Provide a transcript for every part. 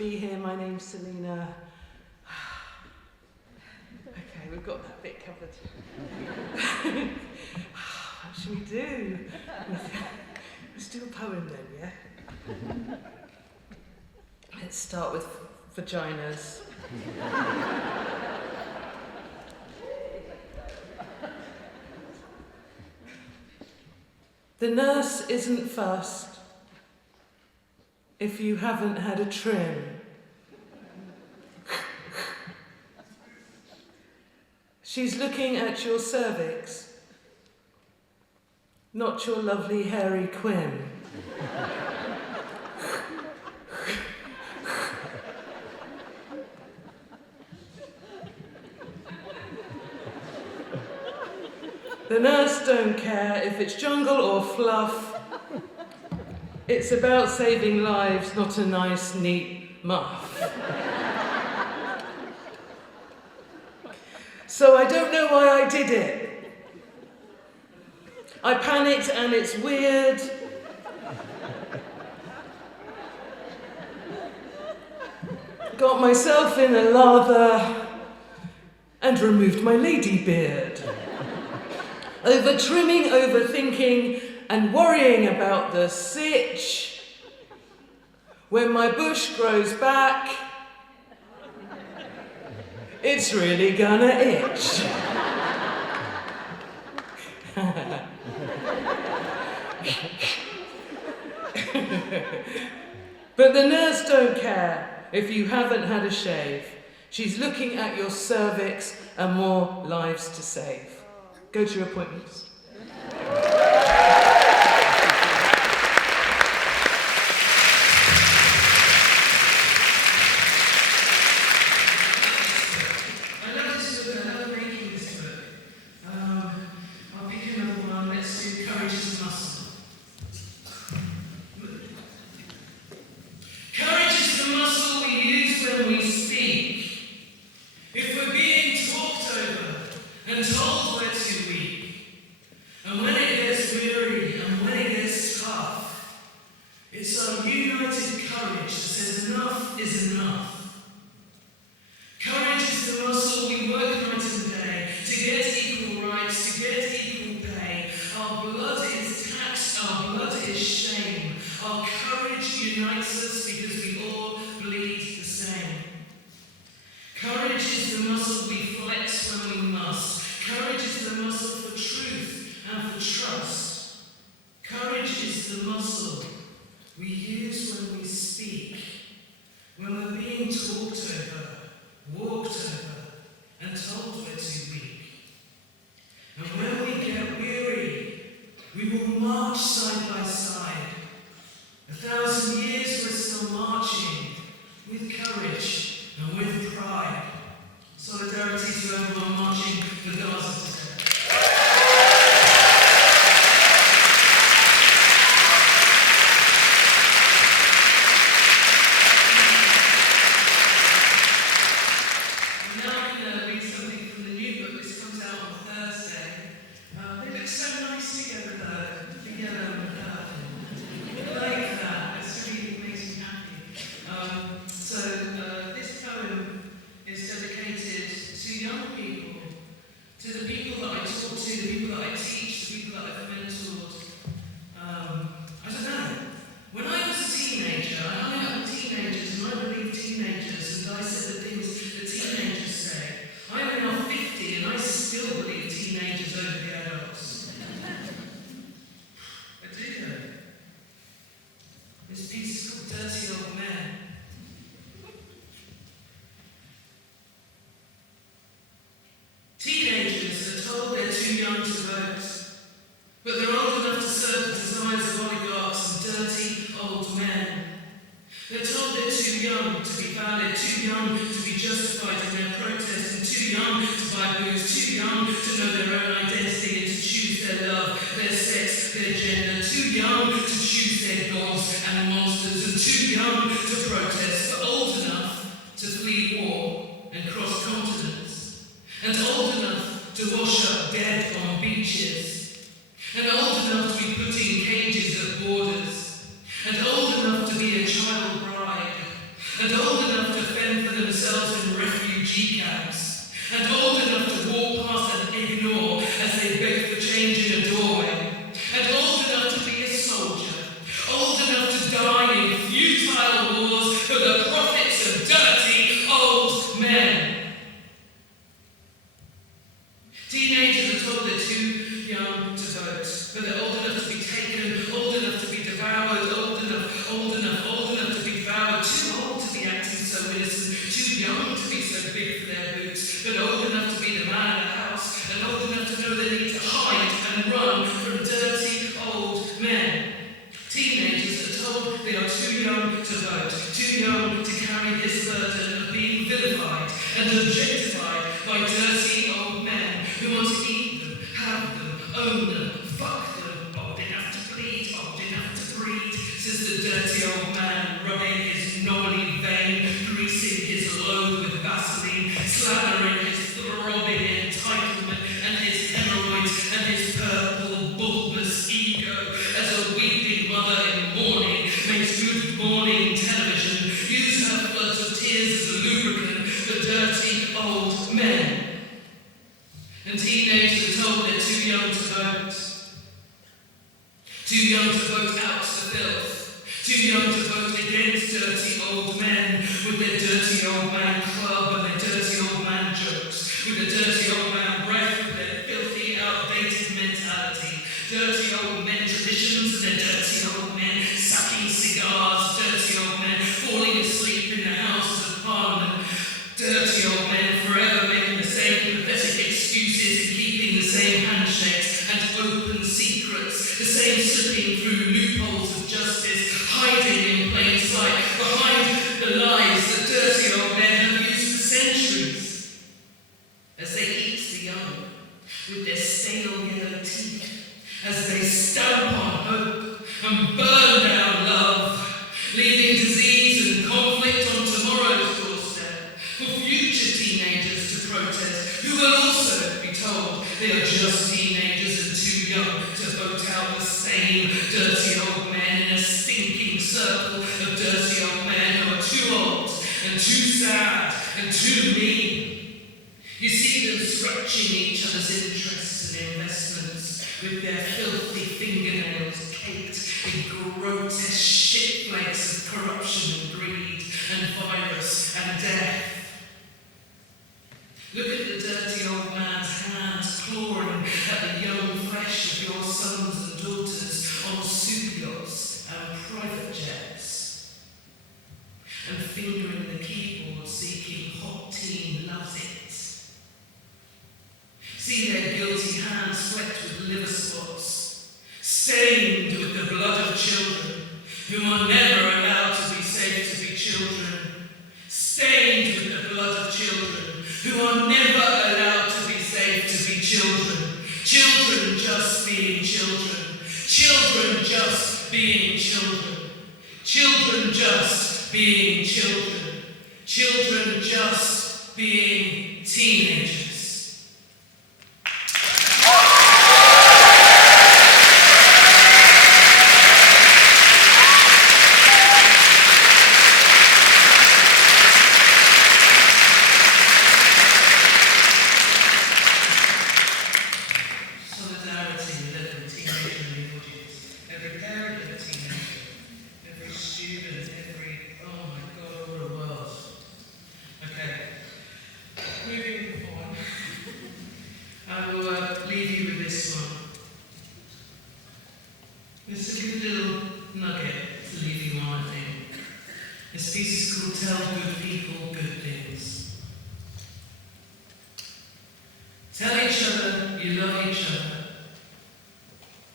be here. My name's Salena. Okay, we've got that bit covered. What should we do? Let's do a poem then, yeah? Let's start with vaginas. The nurse isn't fussed if you haven't had a trim. She's looking at your cervix, not your lovely hairy quim. The nurse don't care if it's jungle or fluff. It's about saving lives, not a nice, neat muff. So I don't know why I did it. I panicked and it's weird. Got myself in a lather and removed my lady beard. Over trimming, overthinking, and worrying about the sitch. When my bush grows back, it's really gonna itch. But the nurse don't care if you haven't had a shave. She's looking at your cervix and more lives to save. Go to your appointments. And old decals, and old enough to walk past and ignore as they beg for change in a doorway, and old enough to be a soldier, old enough to die in futile wars for the profits of dirty old men. Teenagers are told they're too young to vote, but they're old enough to be taken, old enough to be devoured, old enough to be devoured, too old to be acting so innocent, too young to be so big for their boots, but old enough to be the man of the house, and old enough to know they need to hide and run from dirty old men. Teenagers are told they are too young to vote, too young to carry this burden of being vilified and objectified by dirty old men who want to eat them, have them, own them, fuck them, old enough to bleed, old enough to breed, says the dirty old man, rubbing his gnarly vein, greasing his load with Vaseline, slathering his throbbing entitlement and his hemorrhoids and his purple bulbous ego as a weeping mother in mourning makes good morning television use her floods of tears as a lubricant for dirty old men. And teenagers are told they're too young to vote. Too young to vote out the filth. Too young to vote against dirty old men with their dirty old man club and their dirty old man jokes, with their dirty old man breath, with their filthy, outdated mentality. Dirty old men traditions and their dirty old men sucking cigars, dirty old men falling asleep in the Houses of Parliament, dirty old men forever making the same pathetic excuses and keeping the same handshakes and open secrets, the same slipping through loopholes of justice, hiding in plain sight behind the lies that dirty old men have used for centuries, as they eat the young with their stale yellow teeth, as they stamp on hope and burn down love, leaving disease and conflict on tomorrow's doorstep for future teenagers to protest, who will also be told they are just teenagers and too young to vote out the same dirty old men in a stinking circle of dirty old men who are too old and too sad and too mean. You see them scratching each other's interests and investments with their filthy fingernails caked in grotesque shitflakes of corruption and greed and virus and death. Look at the dirty old man's hands clawing at the young flesh of your sons and daughters on super yachts and private jets, and fingering the keyboard seeking hot teen loves it. See their guilty hands flecked with liver spots, stained with the blood of children who are never allowed to be safe to be children, stained with the blood of children who are never allowed to be safe to be children, children just being children, children just being children, children just being children, children just being teenagers. It's a good little nugget to leave you on, I think. This piece is called Tell Good People Good Things. Tell each other you love each other.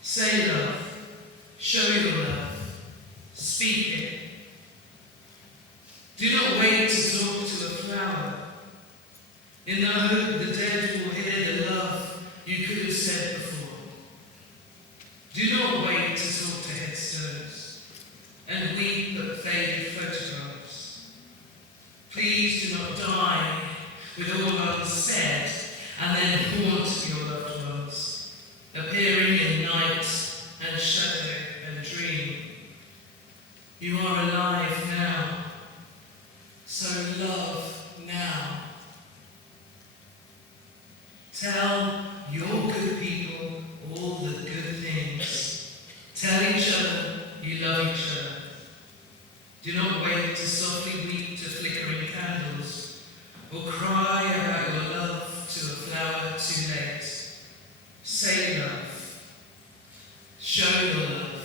Say love. Show your love. Speak it. Do not wait to talk to a flower in the hope the dead will hear the love you could have said before. Do not wait to talk to headstones and weep at faded photographs. Please do not die with all unsaid and then haunt your loved ones, appearing in night and shadow and dream. You are alive now, so love now. Tell your good people all the good things. Tell each other you love each other. Do not wait to softly weep to flickering candles, or cry about your love to a flower too late. Say love. Show your love.